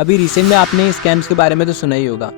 अभी रिसेंट में आपने स्कैम्स के बारे में तो सुना ही होगा।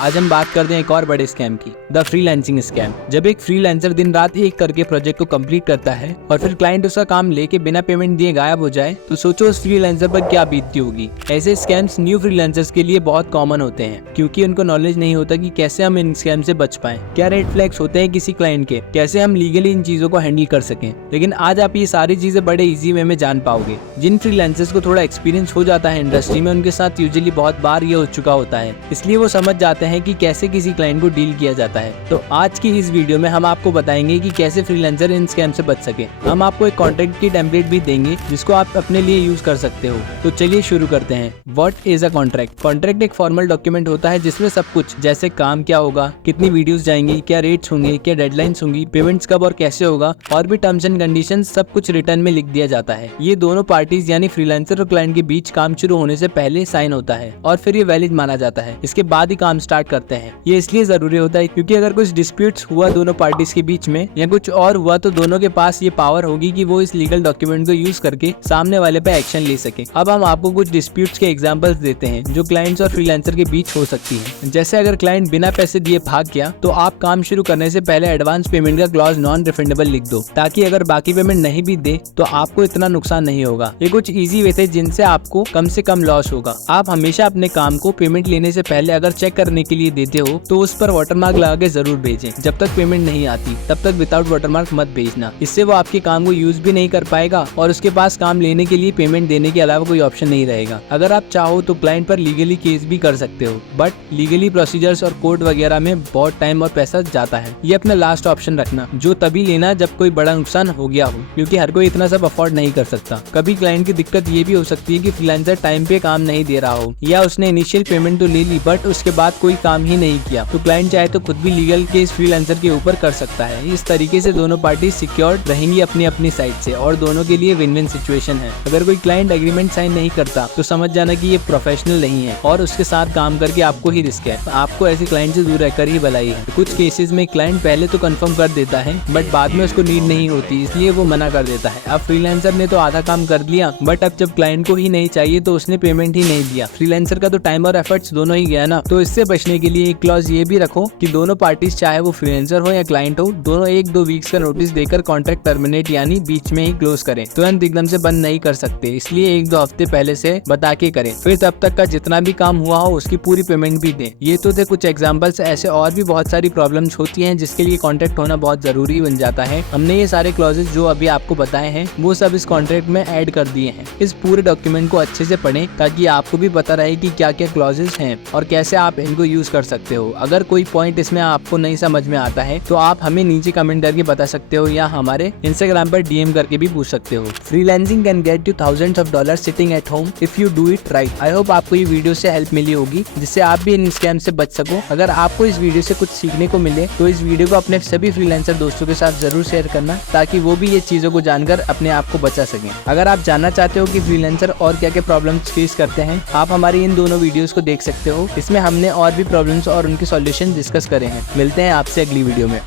आज हम बात करते हैं एक और बड़े स्कैम की, द फ्रीलांसिंग स्कैम। जब एक फ्रीलांसर दिन रात एक करके प्रोजेक्ट को कंप्लीट करता है और फिर क्लाइंट उसका काम लेके बिना पेमेंट दिए गायब हो जाए, तो सोचो उस फ्रीलांसर पर क्या बीतती होगी। ऐसे स्कैम्स न्यू फ्रीलांसर्स के लिए बहुत कॉमन होते हैं, क्योंकि उनको नॉलेज नहीं होता कि कैसे हम इन स्कैम से बच पाएं, क्या रेड फ्लैग्स होते हैं किसी क्लाइंट के, कैसे हम लीगली इन चीजों को हैंडल कर सकें। लेकिन आज आप ये सारी चीजें बड़े इजी वे में जान पाओगे। जिन फ्रीलांसर्स को थोड़ा एक्सपीरियंस हो जाता है इंडस्ट्री में, उनके साथ यूजुअली बहुत बार ये हो चुका होता है, इसलिए वो समझ जाते हैं कि कैसे किसी क्लाइंट को डील किया जाता है। तो आज की इस वीडियो में हम आपको बताएंगे कि कैसे फ्रीलांसर इन स्कैम से बच सके। हम आपको एक कॉन्ट्रैक्ट की टेम्पलेट भी देंगे जिसको आप अपने लिए यूज कर सकते हो। तो चलिए शुरू करते हैं। What is a contract? Contract एक फॉर्मल डॉक्यूमेंट होता है जिसमें सब कुछ, जैसे काम क्या होगा, कितनी वीडियोस जाएंगी, क्या रेट्स होंगे, क्या डेडलाइंस होंगी, पेमेंट्स कब और कैसे होगा, और भी टर्म्स एंड कंडीशन, सब कुछ रिटर्न में लिख दिया जाता है। ये दोनों पार्टीज यानी फ्रीलांसर और क्लाइंट के बीच काम शुरू होने से पहले साइन होता है और फिर ये वैलिड माना जाता है। इसके बाद ही काम स्टार्ट करते हैं। ये इसलिए जरूरी होता है क्योंकि अगर कुछ डिस्प्यूट्स हुआ दोनों पार्टीज के बीच में या कुछ और हुआ, तो दोनों के पास ये पावर होगी कि वो इस लीगल डॉक्यूमेंट को यूज करके सामने वाले पे एक्शन ले सके। अब हम आपको कुछ डिस्प्यूट्स के एग्जांपल्स देते हैं जो क्लाइंट्स और फ्रीलांसर के बीच हो सकती है। जैसे अगर क्लाइंट बिना पैसे दिए भाग गया, तो आप काम शुरू करने से पहले एडवांस पेमेंट का क्लॉज नॉन रिफंडेबल लिख दो, ताकि अगर बाकी पेमेंट नहीं भी दे तो आपको इतना नुकसान नहीं होगा। ये कुछ इजी वे थे जिनसे आपको कम से कम लॉस होगा। आप हमेशा अपने काम को पेमेंट लेने से पहले अगर चेक करने के लिए देते हो तो उस पर वाटरमार्क लगा के जरूर भेजें। जब तक पेमेंट नहीं आती तब तक विदाउट वाटरमार्क मत भेजना। इससे वो आपके काम को यूज भी नहीं कर पाएगा और उसके पास काम लेने के लिए पेमेंट देने के अलावा कोई ऑप्शन नहीं रहेगा। अगर आप चाहो तो क्लाइंट पर लीगली केस भी कर सकते हो, बट लीगली प्रोसीजर्स और कोर्ट वगैरह में बहुत टाइम और पैसा जाता है। ये अपना लास्ट ऑप्शन रखना, जो तभी लेना जब कोई बड़ा नुकसान हो गया हो, क्योंकि हर कोई इतना सब अफोर्ड नहीं कर सकता। कभी क्लाइंट की दिक्कत ये भी हो सकती है कि फ्रीलांसर टाइम पे काम नहीं दे रहा हो, या उसने इनिशियल पेमेंट तो ले ली बट उसके बाद कोई काम ही नहीं किया, तो क्लाइंट चाहे तो खुद भी लीगल केस फ्रीलांसर के ऊपर कर सकता है। इस तरीके से दोनों पार्टी सिक्योर्ड रहेंगी अपनी अपनी साइड से और दोनों के लिए विन विन सिचुएशन है। अगर कोई क्लाइंट एग्रीमेंट साइन नहीं करता तो समझ जाना कि ये प्रोफेशनल नहीं है और उसके साथ काम करके आपको ही रिस्क है। आपको ऐसे क्लाइंट से दूर रहकर ही भलाई है। कुछ केसेस में क्लाइंट पहले तो कंफर्म कर देता है बट बाद में उसको नीड नहीं होती, इसलिए वो मना कर देता है। अब फ्रीलांसर ने तो आधा काम कर लिया, बट अब जब क्लाइंट को ही नहीं चाहिए तो उसने पेमेंट ही नहीं दिया। फ्रीलांसर का तो टाइम और एफर्ट्स दोनों ही गया ना। तो इससे बचने के लिए एक क्लॉज ये भी रखो कि दोनों पार्टीज, चाहे वो फ्रीलांसर हो या क्लाइंट हो, दोनों 1-2 वीक्स का नोटिस देकर कॉन्ट्रैक्ट टर्मिनेट यानी बीच में ही क्लोज करें। तुरंत एकदम से बंद नहीं कर सकते, इसलिए 1-2 हफ्ते पहले से बता के करें। फिर तब तक का जितना भी काम हुआ हो उसकी पूरी पेमेंट भी दें। ये तो थे कुछ एग्जांपल्स, ऐसे और भी बहुत सारी प्रॉब्लम्स होती हैं जिसके लिए कॉन्ट्रैक्ट होना बहुत जरूरी बन जाता है। हमने ये सारे क्लॉजेस जो अभी आपको बताए हैं वो सब इस कॉन्ट्रैक्ट में ऐड कर दिए हैं। इस पूरे डॉक्यूमेंट को अच्छे से पढ़ें ताकि आपको भी पता रहे कि क्या क्या क्लॉजेस हैं और कैसे आप इनको यूज कर सकते हो। अगर कोई पॉइंट इसमें आपको नहीं समझ में आता है तो आप हमें नीचे कमेंट करके बता सकते हो या हमारे इंस्टाग्राम पर डीएम करके भी पूछ सकते हो। Freelancing can get you thousands of dollars sitting at home if you do it right. I hope आपको ये वीडियो से हेल्प मिली होगी जिससे आप भी इन स्कैम से बच सको। अगर आपको इस वीडियो से कुछ सीखने को मिले तो इस वीडियो को अपने सभी फ्रीलांसर दोस्तों के साथ जरूर शेयर करना, ताकि वो भी ये चीजों को जानकर अपने आप को बचा सकें। अगर आप जानना चाहते हो कि फ्रीलांसर और क्या क्या प्रॉब्लम्स फेस करते हैं, आप हमारी इन दोनों वीडियोस को देख सकते हो। इसमें हमने और भी प्रॉब्लम्स और उनके सॉल्यूशन डिस्कस करे हैं। मिलते हैं आपसे अगली वीडियो में।